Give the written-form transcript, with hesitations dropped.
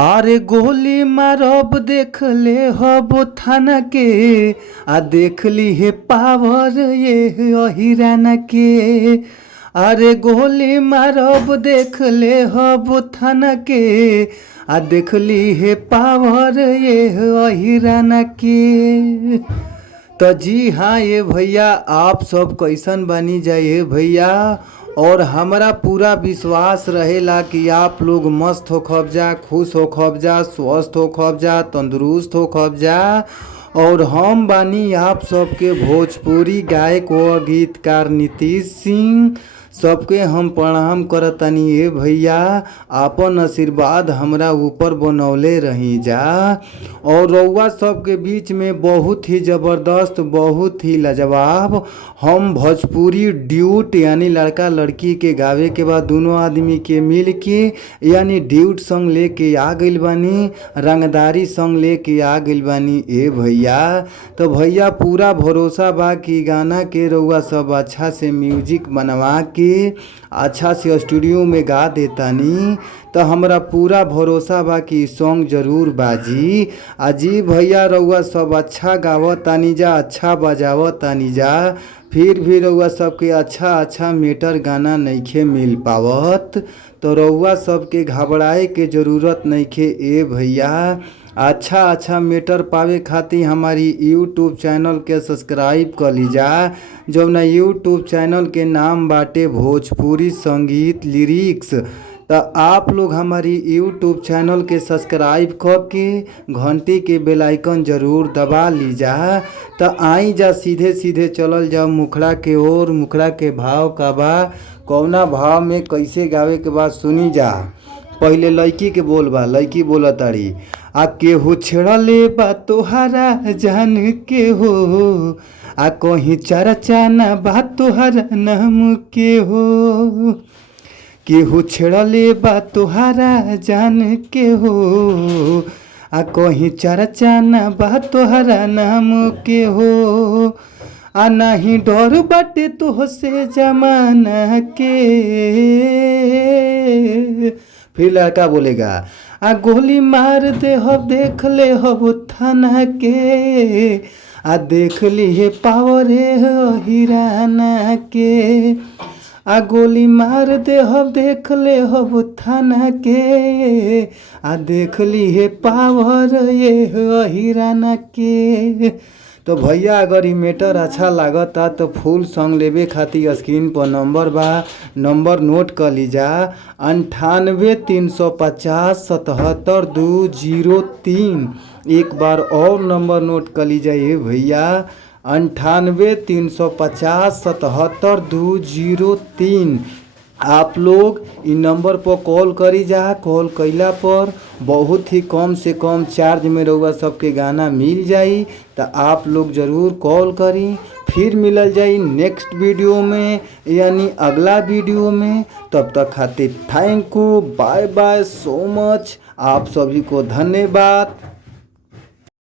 अरे गोली मारब देख ले हब थाना के देख ली हे पावर ये अहिराना के। अरे गोली मारब देख ले हब थाना के देख ली हे पावर ये अहिराना के। तो जी हाँ ये भैया, आप सब कैसन बनी जाइए भैया, और हमारा पूरा विश्वास रहेला कि आप लोग मस्त हो खबजा, खुश हो खबजा, स्वस्थ हो खबजा, तंदुरुस्त हो खबजा। और हम बानी आप सबके भोजपुरी गायक व गीतकार नीतीश सिंह। सबके हम प्रणाम करतानी ए भैया, आपन आशीर्वाद हमरा ऊपर बनौले रही जा। और रउआ सबके बीच में बहुत ही ज़बरदस्त, बहुत ही लाजवाब हम भोजपुरी ड्यूट यानी लड़का लड़की के गावे के बाद दोनों आदमी के मिल के यानी ड्यूट सॉन्ग लेके आ गइल बानी, रंगदारी सॉन्ग लेके आ गइल बानी ए भैया। तो भैया पूरा भरोसा बा कि गाना के रउआ सब अच्छा से म्यूजिक बनवा के अच्छा से स्टूडियो में गा देतानी। तो हमरा पूरा भरोसा बा कि सॉन्ग जरूर बाजी। जी भैया, रउआ सब अच्छा गावतानी जा, अच्छा बजावतानी जा, फिर भी रउआ सबके अच्छा मेटर गाना नइखे मिल पावत। तो रउआ सबके घबराए के ज़रूरत नइखे ए भैया। अच्छा मेटर पावे खातिर हमारी यूट्यूब चैनल के सब्सक्राइब कर लीजा, जो ना यूट्यूब चैनल के नाम बाटे भोजपुरी संगीत लिरिक्स। तो आप लोग हमारी यूट्यूब चैनल के सब्सक्राइब करके घंटी के बेल आइकन जरूर दबा लीजा। तो आई जा सीधे चलल जाओ मुखड़ा के ओर। मुखड़ा के भाव का बा, कौना भाव में कैसे गावे के बाद सुनी जा। पहले लड़की के बोल बा, लड़की बोला ताड़ी केहू छेड़ले बा तोहरा जान के हो, कहीं चर्चा ना बा तोहरा नाम के हो। केहू छेड़ले बा तोहरा जान के हो, कहीं चर्चा ना बा तोहरा नाम के हो। नहीं डर बाटे तुहसे जमाना के। फिर लड़का बोलेगा गोली मार दे हो देख ले हो थाना के देख ली हे पावर हिराना के। गोली मार दे हो देख ले हो थाना के देख ली हे पावर ये हिराना के। तो भैया अगर ई मैटर अच्छा लागता तो फुल सॉन्ग लेवे खातिर स्क्रीन पर नंबर बा, नंबर नोट कर लीजा 98-350-77-203। एक बार और नंबर नोट कर लीजिए ये भैया 98-350-77-203। आप लोग इन नंबर पर कॉल करी जा। कॉल कैला पर बहुत ही कम से कम चार्ज में रउआ सबके गाना मिल जाई। तो आप लोग ज़रूर कॉल करी। फिर मिलल जाई नेक्स्ट वीडियो में यानी अगला वीडियो में। तब तक खातिर thank you, bye bye so much. आप सभी को धन्यवाद।